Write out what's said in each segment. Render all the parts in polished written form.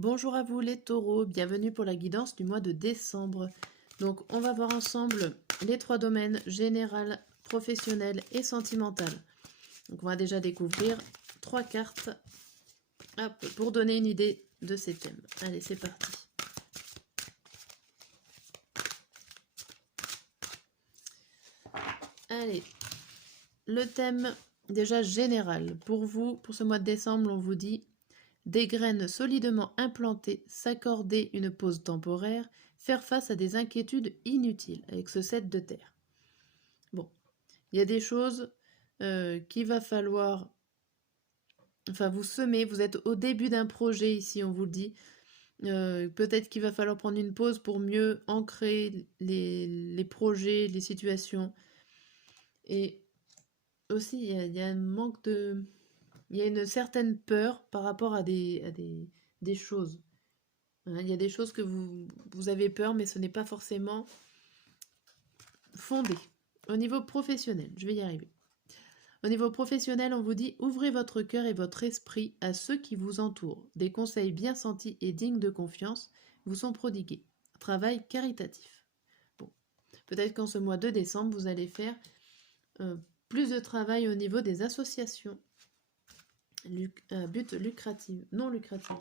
Bonjour à vous les taureaux, bienvenue pour la guidance du mois de décembre. Donc on va voir ensemble les trois domaines, général, professionnel et sentimental. Donc on va déjà découvrir trois cartes pour donner une idée de ces thèmes. Allez, c'est parti. Allez, le thème déjà général. Pour vous, pour ce mois de décembre, on vous dit des graines solidement implantées, s'accorder une pause temporaire, faire face à des inquiétudes inutiles avec ce 7 de terre. Bon, il y a des choses qu'il va falloir, enfin vous semez, vous êtes au début d'un projet ici, on vous le dit. Peut-être qu'il va falloir prendre une pause pour mieux ancrer les projets, les situations. Et aussi, il y a un manque de... Il y a une certaine peur par rapport à des choses. Il y a des choses que vous avez peur, mais ce n'est pas forcément fondé. Au niveau professionnel, je vais y arriver. Au niveau professionnel, on vous dit ouvrez votre cœur et votre esprit à ceux qui vous entourent. Des conseils bien sentis et dignes de confiance vous sont prodigués. Travail caritatif. Bon, peut-être qu'en ce mois de décembre, vous allez faire plus de travail au niveau des associations. But lucratif, non lucratif.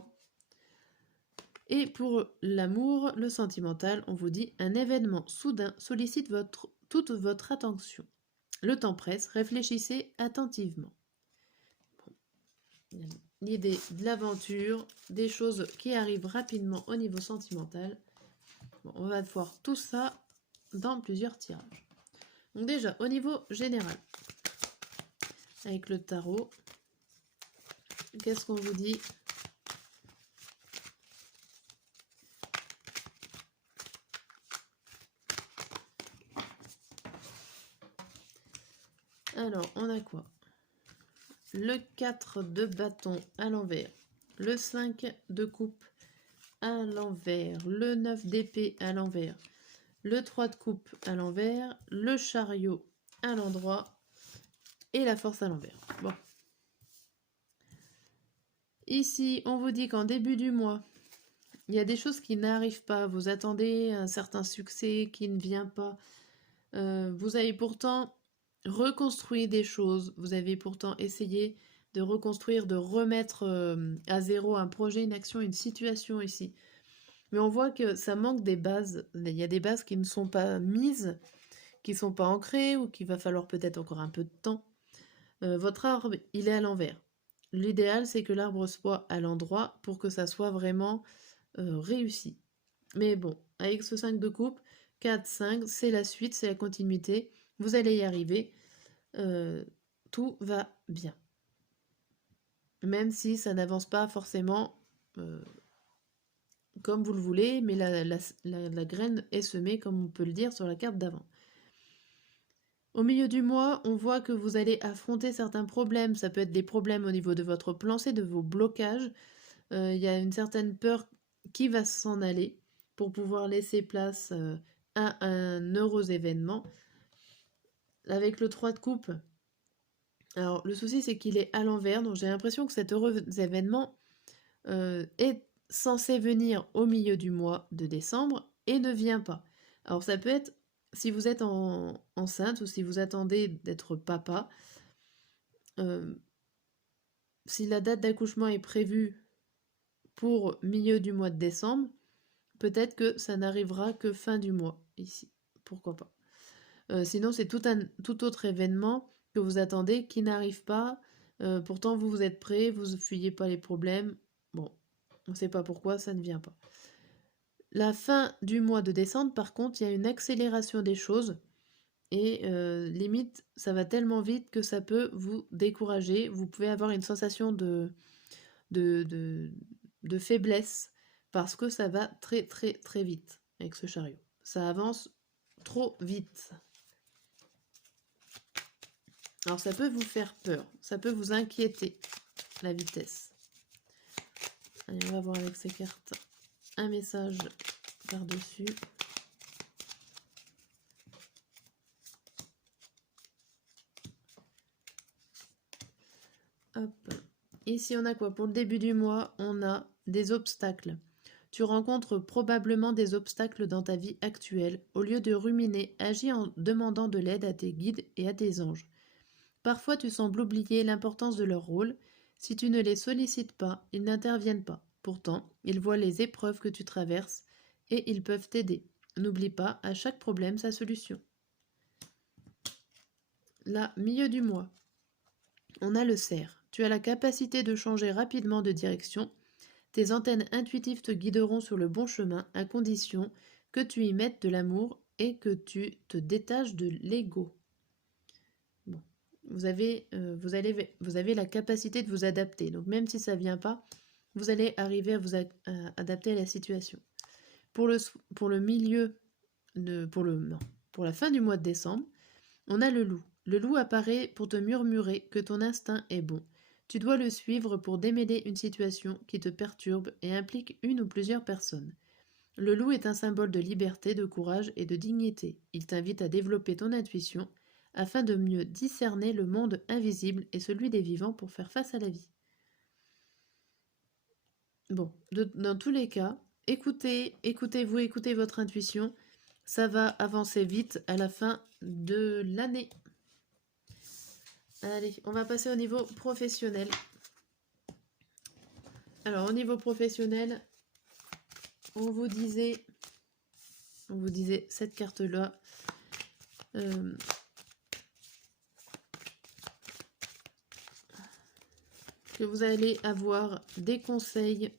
Et pour l'amour, le sentimental, on vous dit un événement soudain sollicite toute votre attention. Le temps presse, réfléchissez attentivement. Bon. L'idée de l'aventure, des choses qui arrivent rapidement au niveau sentimental. Bon, on va voir tout ça dans plusieurs tirages. Donc déjà, au niveau général, avec le tarot, qu'est-ce qu'on vous dit ? Alors, on a quoi ? Le 4 de bâton à l'envers, le 5 de coupe à l'envers, le 9 d'épée à l'envers, le 3 de coupe à l'envers, le chariot à l'endroit et la force à l'envers. Bon. Ici, on vous dit qu'en début du mois, il y a des choses qui n'arrivent pas. Vous attendez un certain succès qui ne vient pas. Vous avez pourtant reconstruit des choses. Vous avez pourtant essayé de reconstruire, de remettre à zéro un projet, une action, une situation ici. Mais on voit que ça manque des bases. Il y a des bases qui ne sont pas mises, qui ne sont pas ancrées, ou qu'il va falloir peut-être encore un peu de temps. Votre arbre, il est à l'envers. L'idéal, c'est que l'arbre soit à l'endroit pour que ça soit vraiment réussi. Mais bon, avec ce 5 de coupe, 4, 5, c'est la suite, c'est la continuité. Vous allez y arriver. Tout va bien. Même si ça n'avance pas forcément comme vous le voulez, mais la graine est semée, comme on peut le dire sur la carte d'avant. Au milieu du mois, on voit que vous allez affronter certains problèmes. Ça peut être des problèmes au niveau de votre lancée, de vos blocages. Il y a une certaine peur qui va s'en aller pour pouvoir laisser place à un heureux événement. Avec le 3 de coupe, alors le souci c'est qu'il est à l'envers, donc j'ai l'impression que cet heureux événement est censé venir au milieu du mois de décembre et ne vient pas. Alors ça peut être si vous êtes enceinte ou si vous attendez d'être papa, si la date d'accouchement est prévue pour milieu du mois de décembre, peut-être que ça n'arrivera que fin du mois ici. Pourquoi pas. Sinon c'est tout autre événement que vous attendez qui n'arrive pas. Pourtant vous êtes prêt, vous ne fuyez pas les problèmes. Bon, on ne sait pas pourquoi ça ne vient pas. La fin du mois de décembre, par contre, il y a une accélération des choses et limite, ça va tellement vite que ça peut vous décourager. Vous pouvez avoir une sensation de faiblesse parce que ça va très très très vite avec ce chariot. Ça avance trop vite. Alors ça peut vous faire peur, ça peut vous inquiéter, la vitesse. Allez, on va voir avec ces cartes un message par-dessus. Hop. Ici, on a quoi? Pour le début du mois, on a des obstacles. Tu rencontres probablement des obstacles dans ta vie actuelle. Au lieu de ruminer, agis en demandant de l'aide à tes guides et à tes anges. Parfois, tu sembles oublier l'importance de leur rôle. Si tu ne les sollicites pas, ils n'interviennent pas. Pourtant, ils voient les épreuves que tu traverses et ils peuvent t'aider. N'oublie pas, à chaque problème, sa solution. Là, milieu du mois, on a le cerf. Tu as la capacité de changer rapidement de direction. Tes antennes intuitives te guideront sur le bon chemin à condition que tu y mettes de l'amour et que tu te détaches de l'ego. Bon. Vous avez la capacité de vous adapter. Donc même si ça ne vient pas, vous allez arriver à vous adapter à la situation. Pour la fin du mois de décembre, on a le loup. Le loup apparaît pour te murmurer que ton instinct est bon. Tu dois le suivre pour démêler une situation qui te perturbe et implique une ou plusieurs personnes. Le loup est un symbole de liberté, de courage et de dignité. Il t'invite à développer ton intuition afin de mieux discerner le monde invisible et celui des vivants pour faire face à la vie. Bon, dans tous les cas, écoutez votre intuition. Ça va avancer vite à la fin de l'année. Allez, on va passer au niveau professionnel. Alors, au niveau professionnel, on vous disait cette carte-là. Que vous allez avoir des conseils,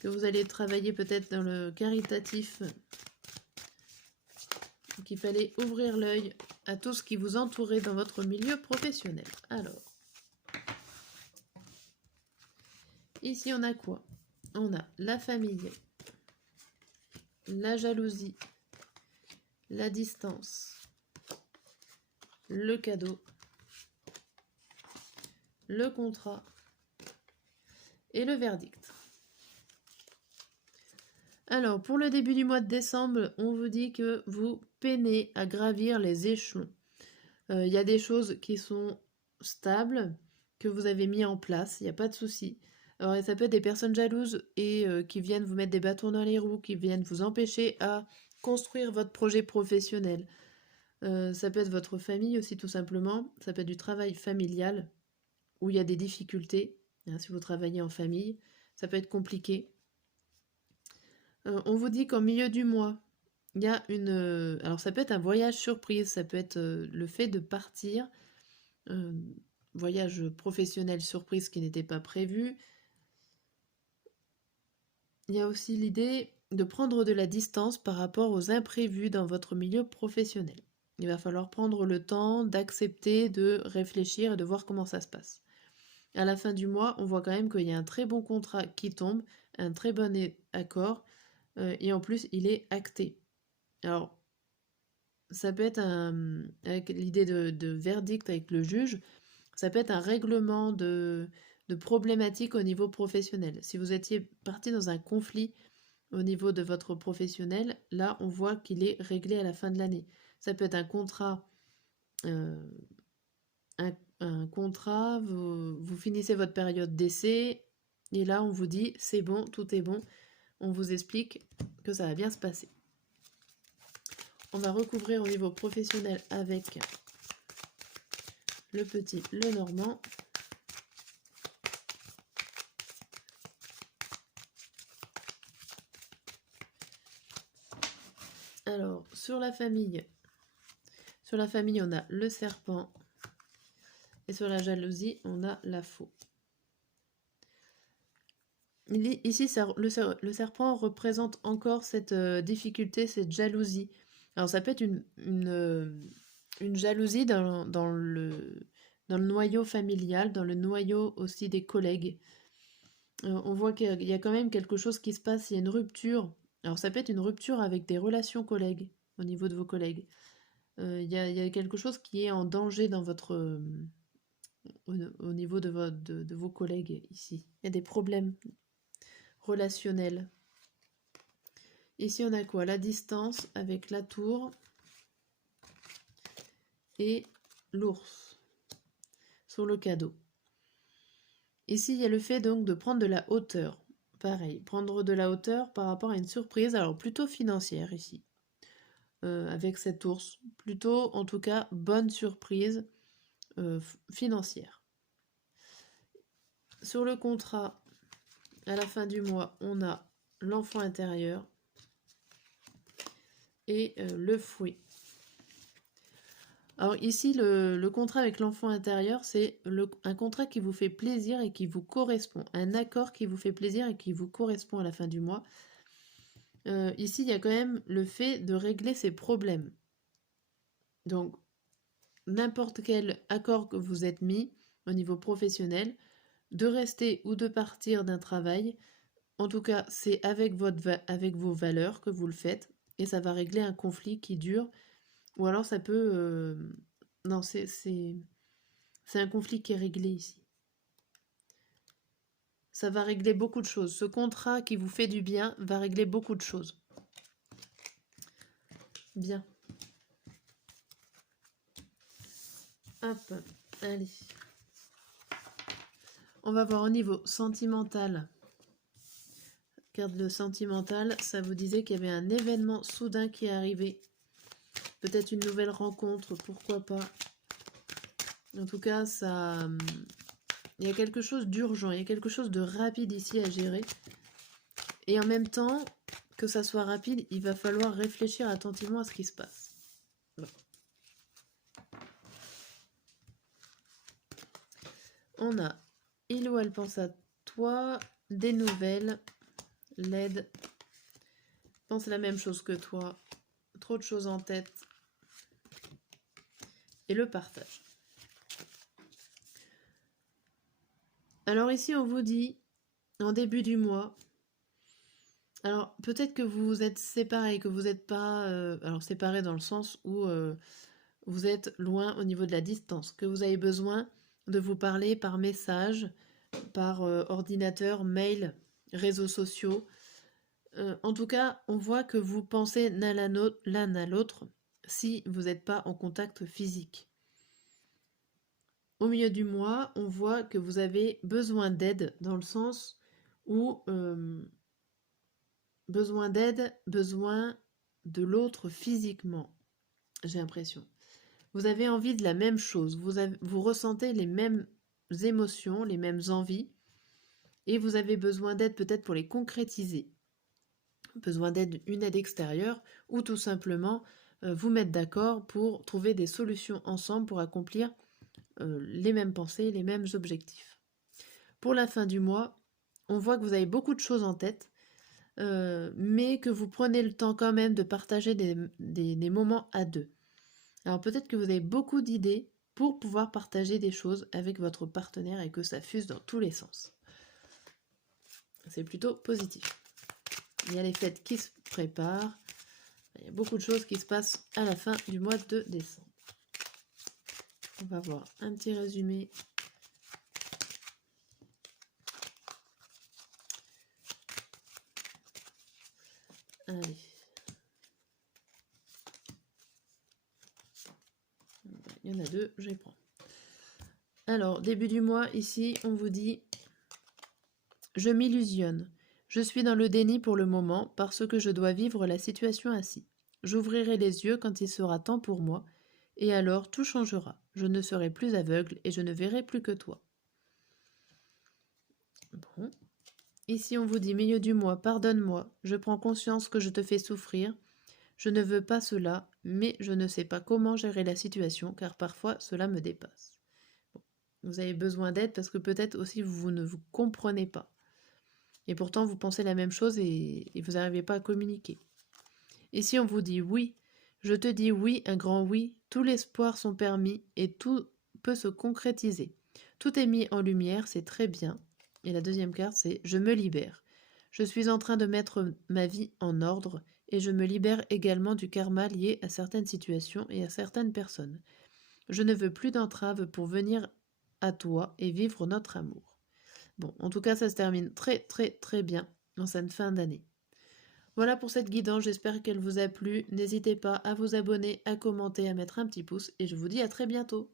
que vous allez travailler peut-être dans le caritatif, qu'il fallait ouvrir l'œil à tout ce qui vous entourait dans votre milieu professionnel. Alors, ici on a quoi? On a la famille, la jalousie, la distance, le cadeau, le contrat et le verdict. Alors, pour le début du mois de décembre, on vous dit que vous peinez à gravir les échelons. Il y a des choses qui sont stables, que vous avez mis en place, il n'y a pas de souci. Alors, ça peut être des personnes jalouses et qui viennent vous mettre des bâtons dans les roues, qui viennent vous empêcher à construire votre projet professionnel. Ça peut être votre famille aussi, tout simplement. Ça peut être du travail familial, où il y a des difficultés. Hein, si vous travaillez en famille, ça peut être compliqué. On vous dit qu'au milieu du mois, il y a alors ça peut être un voyage surprise, ça peut être le fait de partir, voyage professionnel surprise qui n'était pas prévu. Il y a aussi l'idée de prendre de la distance par rapport aux imprévus dans votre milieu professionnel. Il va falloir prendre le temps d'accepter, de réfléchir et de voir comment ça se passe. À la fin du mois, on voit quand même qu'il y a un très bon contrat qui tombe, un très bon accord, et en plus, il est acté. Alors, ça peut être avec l'idée de verdict avec le juge, ça peut être un règlement de problématiques au niveau professionnel. Si vous étiez parti dans un conflit au niveau de votre professionnel, là, on voit qu'il est réglé à la fin de l'année. Ça peut être un contrat, un contrat, vous finissez votre période d'essai, et là, on vous dit, c'est bon, tout est bon. On vous explique que ça va bien se passer. On va recouvrir au niveau professionnel avec le petit Lenormand. Alors, sur la famille, on a le serpent. Et sur la jalousie, on a la faux. Ici, le serpent représente encore cette difficulté, cette jalousie. Alors, ça peut être une jalousie dans le noyau familial, dans le noyau aussi des collègues. On voit qu'il y a quand même quelque chose qui se passe, il y a une rupture. Alors, ça peut être une rupture avec des relations collègues, au niveau de vos collègues. Il y a quelque chose qui est en danger dans votre... au niveau de vos collègues ici. Il y a des problèmes relationnels. Ici, on a quoi? La distance avec la tour et l'ours sur le cadeau. Ici, il y a le fait donc de prendre de la hauteur. Pareil, prendre de la hauteur par rapport à une surprise, alors plutôt financière ici, avec cet ours. Plutôt, en tout cas, bonne surprise financière. Sur le contrat, à la fin du mois, on a l'enfant intérieur et le fouet. Alors ici, le contrat avec l'enfant intérieur, c'est un contrat qui vous fait plaisir et qui vous correspond. Un accord qui vous fait plaisir et qui vous correspond à la fin du mois. Ici, il y a quand même le fait de régler ses problèmes. Donc, n'importe quel accord que vous êtes mis au niveau professionnel, de rester ou de partir d'un travail, en tout cas, c'est avec vos valeurs que vous le faites et ça va régler un conflit qui dure. Ou alors ça peut... Non, c'est un conflit qui est réglé ici. Ça va régler beaucoup de choses. Ce contrat qui vous fait du bien va régler beaucoup de choses. Bien. Hop, allez. On va voir au niveau sentimental. Regarde le sentimental, ça vous disait qu'il y avait un événement soudain qui est arrivé. Peut-être une nouvelle rencontre, pourquoi pas. En tout cas, ça... Il y a quelque chose d'urgent, il y a quelque chose de rapide ici à gérer. Et en même temps, que ça soit rapide, il va falloir réfléchir attentivement à ce qui se passe. Bon. On a il ou elle pense à toi, des nouvelles, l'aide, pense la même chose que toi, trop de choses en tête, et le partage. Alors ici, on vous dit, en début du mois, alors peut-être que vous êtes séparés, que vous n'êtes pas... alors séparés dans le sens où vous êtes loin au niveau de la distance, que vous avez besoin de vous parler par message, par ordinateur, mail, réseaux sociaux. En tout cas, on voit que vous pensez l'un à l'autre si vous n'êtes pas en contact physique. Au milieu du mois, on voit que vous avez besoin d'aide dans le sens où besoin d'aide, besoin de l'autre physiquement, j'ai l'impression. Vous avez envie de la même chose, vous ressentez les mêmes émotions, les mêmes envies, et vous avez besoin d'aide peut-être pour les concrétiser. Besoin d'aide, une aide extérieure, ou tout simplement vous mettre d'accord pour trouver des solutions ensemble pour accomplir les mêmes pensées, les mêmes objectifs. Pour la fin du mois, on voit que vous avez beaucoup de choses en tête, mais que vous prenez le temps quand même de partager des moments à deux. Alors peut-être que vous avez beaucoup d'idées pour pouvoir partager des choses avec votre partenaire et que ça fuse dans tous les sens. C'est plutôt positif. Il y a les fêtes qui se préparent. Il y a beaucoup de choses qui se passent à la fin du mois de décembre. On va voir un petit résumé. Allez. Il y en a deux, je les prends. Alors, début du mois, ici, on vous dit « Je m'illusionne. Je suis dans le déni pour le moment parce que je dois vivre la situation ainsi. J'ouvrirai les yeux quand il sera temps pour moi, et alors tout changera. Je ne serai plus aveugle et je ne verrai plus que toi. » Bon. Ici, on vous dit « Milieu du mois, pardonne-moi. Je prends conscience que je te fais souffrir. Je ne veux pas cela, mais je ne sais pas comment gérer la situation, car parfois cela me dépasse. » Bon. Vous avez besoin d'aide parce que peut-être aussi vous ne vous comprenez pas. Et pourtant, vous pensez la même chose et vous n'arrivez pas à communiquer. Ici, on vous dit oui. Je te dis oui, un grand oui. Tous les espoirs sont permis et tout peut se concrétiser. Tout est mis en lumière, c'est très bien. Et la deuxième carte, c'est je me libère. Je suis en train de mettre ma vie en ordre et je me libère également du karma lié à certaines situations et à certaines personnes. Je ne veux plus d'entrave pour venir à toi et vivre notre amour. Bon, en tout cas, ça se termine très très très bien en cette fin d'année. Voilà pour cette guidance, j'espère qu'elle vous a plu. N'hésitez pas à vous abonner, à commenter, à mettre un petit pouce et je vous dis à très bientôt.